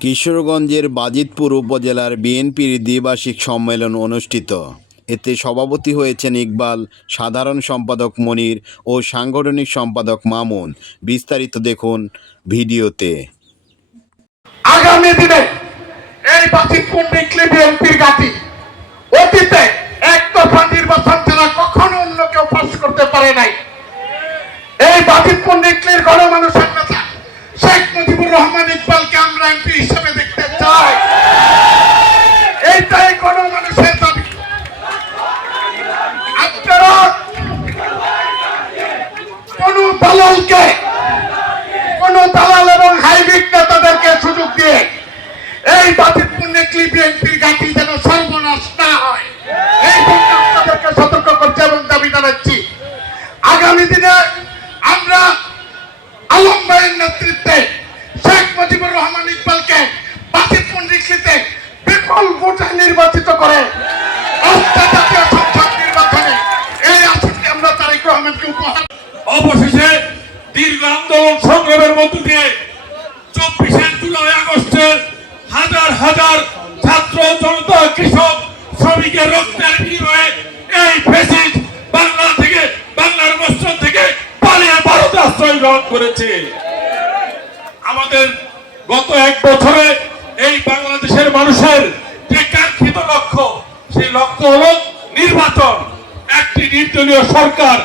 কিশোরগঞ্জের বাজিতপুর উপজেলার বিএনপির দ্বিবার্ষিক সম্মেলন অনুষ্ঠিত। এতে সভাপতি হয়েছেন ইকবাল, সাধারণ সম্পাদক মনির ও সাংগঠনিক সম্পাদক মামুন। বিস্তারিত দেখুন ভিডিওতে। আগামী দিনে এই বাজিতপুর বিএনপির গাতি কোন দালালকে কোন দালাল এবং হাইব্রিড নেতাদেরকে সুযোগ দিয়ে এই বাজিতপুর দীর্ঘ আন্দোলন সংগ্রামের মধ্য দিয়ে চব্বিশে জুলাই, আগস্টে হাজার হাজার ছাত্র, জনতা, কৃষক, শ্রমিকের রক্তের বিনিময়ে এই ফেসিস বাংলা থেকে, বাংলার মস্ত থেকে পালিয়ে ভারতে আশ্রয় গ্রহণ করেছে। আমাদের গত এক বছরে এই বাংলাদেশের মানুষের যে কাঙ্ক্ষিত লক্ষ্য, সেই লক্ষ্য হলো নির্বাচন। একটি নির্দলীয় সরকার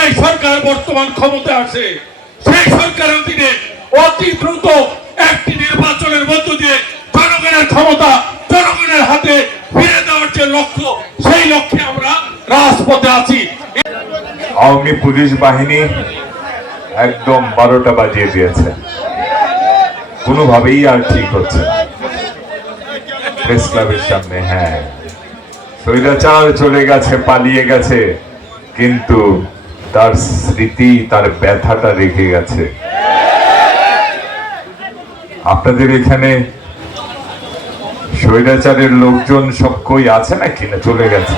যে সরকার বর্তমান ক্ষমতা আছে। সেই সরকারের অধীনে অতি দ্রুত একটি নির্বাচনের মধ্য দিয়ে জনগণের ক্ষমতা, জনগণের হাতে ফিরে দেওয়ার যে লক্ষ্য, সেই লক্ষ্যে আমরা রাজপথে আছি। আওয়ামী পুলিশ বাহিনী একদম বারোটা বাজিয়ে দিয়েছে। কোনোভাবেই আর ঠিক হচ্ছে প্রেস ক্লাবের সামনে হ্যাঁ। স্বৈরাচার চলে গেছে, পালিয়ে গেছে। কিন্তু তার স্মৃতি, তার ব্যথাটা রেখে গেছে। আপনাদের এখানে স্বৈরাচারের লোকজন সব কই আছে নাকি? না, চলে গেছে।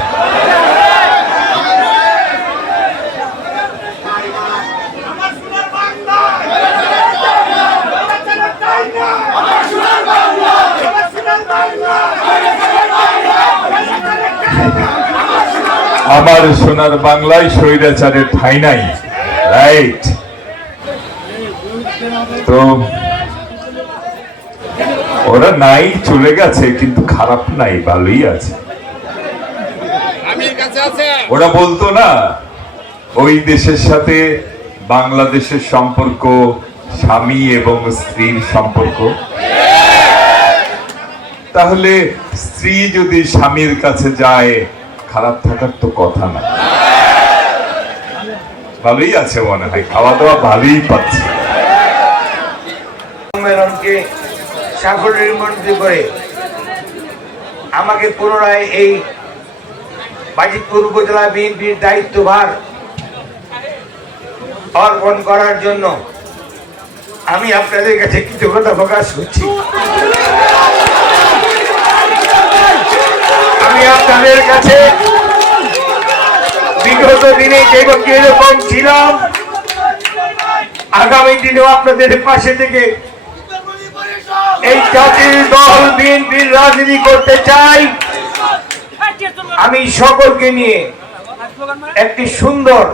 আমার সোনার বাংলায় স্বৈরাচারের ঠাই নাই। রাইট তো ওরা নাই চলে গেছে কিন্তু খারাপ নাই ভালোই আছে। ওরা বলতো না ওই দেশের সাথে বাংলাদেশের সম্পর্ক স্বামী এবং স্ত্রীর সম্পর্ক। তাহলে স্ত্রী যদি স্বামীর কাছে যায় খারাপ থাকার তো কথা না। ভালোই আছে মনে হয় খাওয়া দাওয়া ভালোই পাচ্ছে। করে আমাকে পুনরায় এই বাজিতপুর উপজেলা বিএনপির দায়িত্বভার অর্পণ করার জন্য আমি আপনাদের কাছে কৃতজ্ঞতা প্রকাশ করছি। আমি কাছে। বিগত দিনে যেরকম ছিলাম, আগামী দিনেও আপনাদের পাশে থেকে এই জাতির দল বিএনপির রাজনীতি করতে চাই। আমি সকলকে নিয়ে একটি সুন্দর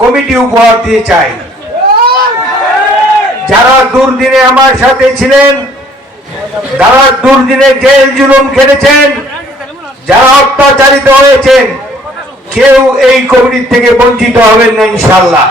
কমিটি উপহার দিয়ে চাই। যারা দুর্দিনে আমার সাথে ছিলেন যারা দুর্দিনে জেল জুলুম খেটেছেন যারা অত্যাচারিত হয়েছেন কেউ এই কমিটির থেকে বঞ্চিত হবেন না ইনশাল্লাহ